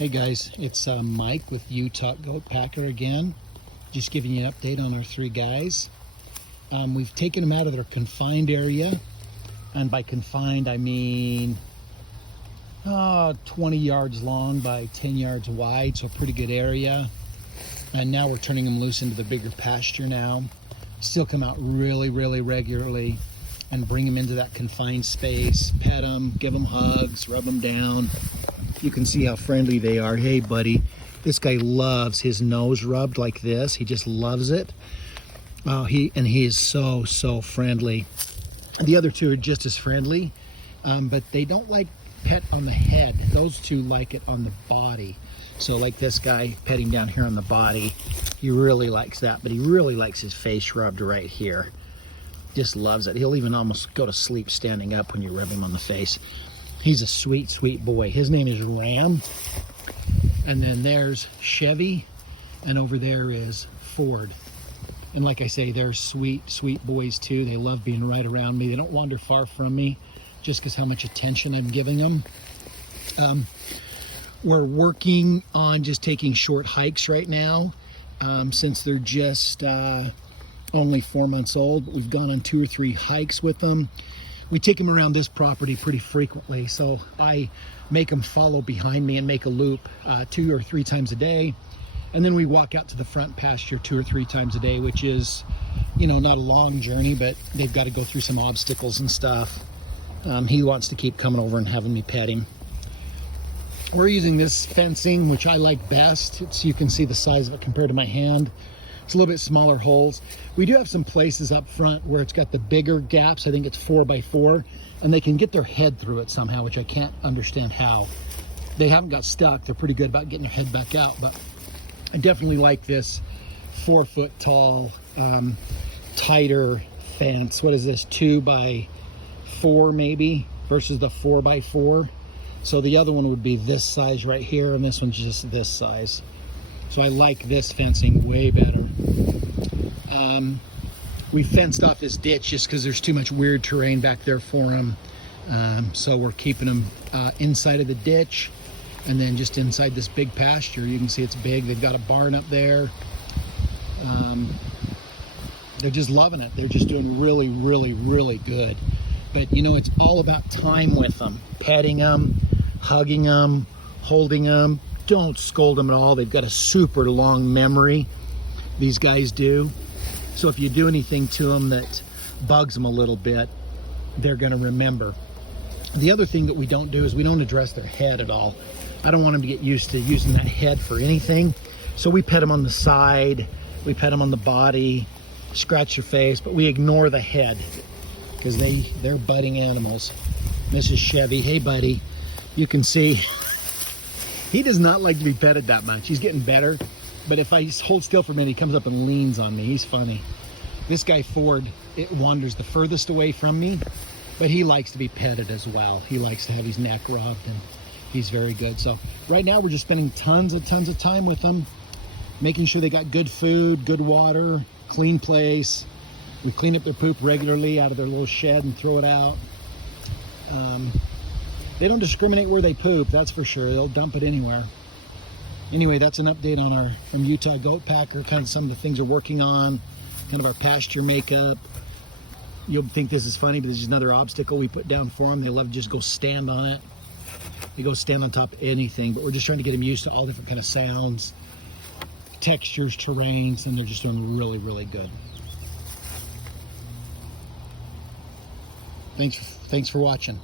Hey guys, it's Mike with Utah Goat Packer again. Just giving you an update on our three guys. We've taken them out of their confined area, and by confined I mean 20 yards long by 10 yards wide, so a pretty good area. And now we're turning them loose into the bigger pasture now. Still come out really regularly and bring them into that confined space, pet them, give them hugs, rub them down. You can see how friendly they are. Hey buddy, this guy loves his nose rubbed like this. He just loves it. He is so friendly. The other two are just as friendly, but they don't like pet on the head. Those two like it on the body. So like this guy petting down here on the body, he really likes that, but he really likes his face rubbed right here. Just loves it. He'll even almost go to sleep standing up when you rub him on the face. He's a sweet boy. His name is Ram. And then there's Chevy, and over there is Ford. And like I say, they're sweet boys too. They love being right around me. They don't wander far from me just because how much attention I'm giving them. We're working on just taking short hikes right now, since they're just only 4 months old. But we've gone on 2 or 3 hikes with them. We take them around this property pretty frequently, so I make them follow behind me and make a loop 2 or 3 times a day. And then we walk out to the front pasture 2 or 3 times a day, which is, you know, not a long journey, but they've got to go through some obstacles and stuff. He wants to keep coming over and having me pet him. We're using this fencing, which I like best. You can see the size of it compared to my hand. It's a little bit smaller holes. We do have some places up front where it's got the bigger gaps. I think it's 4x4, and they can get their head through it somehow, which I can't understand how. They haven't got stuck. They're pretty good about getting their head back out, but I definitely like this 4 foot tall, tighter fence. What is this, 2x4 maybe versus the 4x4? So the other one would be this size right here, and this one's just this size. So I like this fencing way better. We fenced off this ditch just because there's too much weird terrain back there for them. So we're keeping them inside of the ditch, and then just inside this big pasture. You can see it's big. They've got a barn up there. They're just loving it. They're just doing really good. But you know, it's all about time with them. Petting them, hugging them, holding them. Don't scold them at all. They've got a super long memory, these guys do. So if you do anything to them that bugs them a little bit, they're going to remember. The other thing that we don't do is we don't address their head at all. I don't want them to get used to using that head for anything. So we pet them on the side, we pet them on the body, scratch their face, but we ignore the head because they're budding animals. This is Chevy. Hey buddy, you can see he does not like to be petted that much. He's getting better, but if I hold still for a minute, he comes up and leans on me. He's funny. This guy Ford, it wanders the furthest away from me, but he likes to be petted as well. He likes to have his neck rubbed, and he's very good. So right now we're just spending tons of time with them, making sure they got good food, good water, clean place. We clean up their poop regularly out of their little shed and throw it out. They don't discriminate where they poop, that's for sure. They'll dump it anywhere. Anyway, that's an update on from Utah Goat Packer, kind of some of the things we're working on, kind of our pasture makeup. You'll think this is funny, but this is another obstacle we put down for them. They love to just go stand on it. They go stand on top of anything, but we're just trying to get them used to all different kind of sounds, textures, terrains, and they're just doing really good. Thanks for watching.